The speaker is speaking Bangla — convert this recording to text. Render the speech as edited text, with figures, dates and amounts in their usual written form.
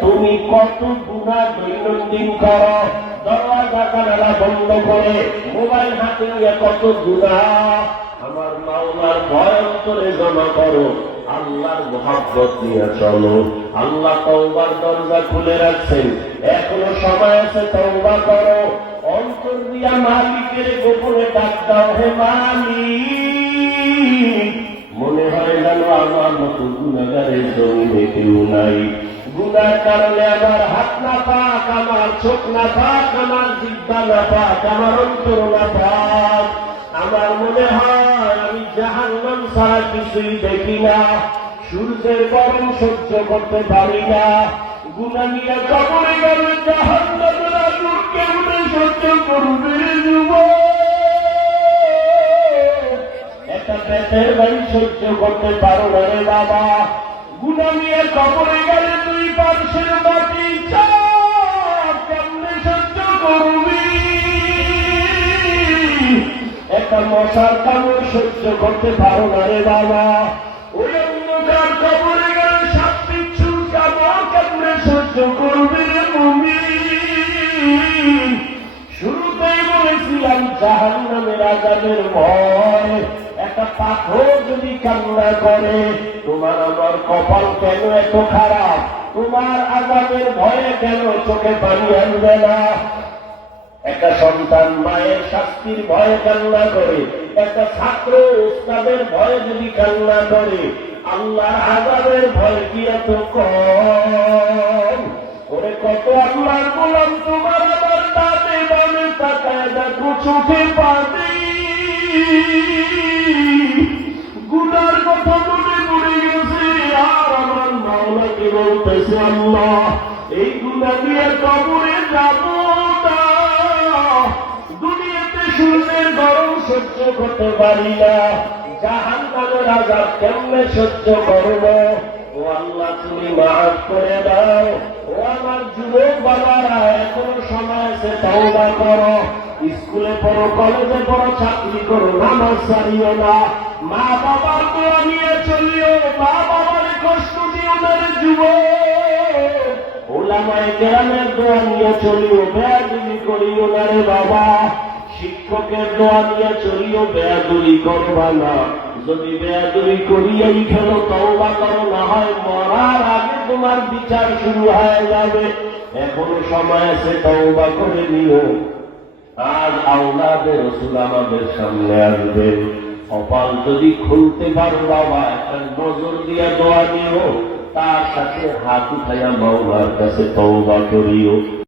তুমি কত গুনাহ দৈনন্দিন করো, দরওয়াজা জানালা বন্ধ করে মোবাইল হাতে নিয়ে কত গুনাহ। আমার মাওলার ভয় অন্তরে জমা করো, আল্লাহর মহব্বত নিয়ে চলো। আল্লাহ তওবার দরজা খুলে রাখছেন, এখনো সময় আছে, তওবা করো। অন্তর দিয়া মালিকের গোপনে ডাক দাও, হে মালিক। মনে হয় যেন আমার মতো গুনাহগারের জমিনে কেউ নাই। গুনার কারণে আমার হাত না পাক, আমার চোখ না পাক, আমার জিহ্বা না পাক, আমার অন্তর না পাক। আমার মনে হয় আমি জাহান্নাম ছাড়া কিছুই দেখি না, সূর্যের গরম সহ্য করতে পারি না। গুনাহ নিয়ে কবরে গেলে জাহান্নামের আগুন কেমনে সহ্য করবে যুবক? একটা পেটের বাড়ি সহ্য করতে পারো না রে বাবা। গুনাহ নিয়ে কবরে গেলে তুই পার্শ্বের মাটি চাপ কেমনে সহ্য করবি? একটা মশার কামড় সহ্য করতে পারো না রে বাবা। ওই অন্ধকার কবরে গেলে সাপ বিচ্ছুর কামড় কেমনে সহ্য করবি রে মুমিন? শুরুতেই বলেছিলাম জাহান্নামের আযাবের ভয়। একটা পাথর যদি কান্না করে, তোমার আমার কপাল কেন এত খারাপ? তোমার আযাবের ভয়ে কেন চোখে পানি আনবে না? একটা সন্তান মায়ের শাস্তির ভয়ে কান্না করে, একটা ছাত্র উস্তাদের ভয়ে যদি কান্না করে, আল্লাহর আযাবের ভয় কি এত কম? ওরে কত আল্লাহর গোলাম, তোমার আমার ডানে বামে তাকায় দেখো চোখে পানি। গুনার কথা মনে পড়ে গেছে, আর আমার মাওলাকে বলতেছে, আল্লাহ এই গুনাহ নিয়ে কবরে যাব না। দুনিয়াতে সূর্যের গরম সহ্য করতে পারি না, জাহান্নামের আযাব কেমনে সহ্য করব? ও আল্লাহ তুমি মাফ করে দাও। ও আমার যুবক বাবারা, এখনো সময় আছে, তওবা করো। স্কুলে পড়ো, কলেজে পড়ো, চাকরি করো, নামাজ ছাড়িও না। মা বাবার দোয়া নিয়ে চলিও, মা বাবার কষ্ট দিও না রে যুবক। ওলামায়ে কেরামের দোয়া নিয়ে চলিও, বেয়াদবি করিও না রে বাবা। শিক্ষকের দোয়া নিয়ে চলিও, বেয়াদবি করবা না। যদি বেয়াদবি করিয়াই ফেলো, তওবা করো, না হয় মরার আগে তোমার বিচার শুরু হয়ে যাবে। এখনো সময় আছে, তওবা করে নিও। আজ আওলাদে রাসূল আমাদের সামনে আসবে, কপাল যদি খুলতে পারো বাবা, একটা নজর দিয়া দোয়া নিও, তার সাথে হাত উঠাইয়া মাওলার কাছে তওবা করিও।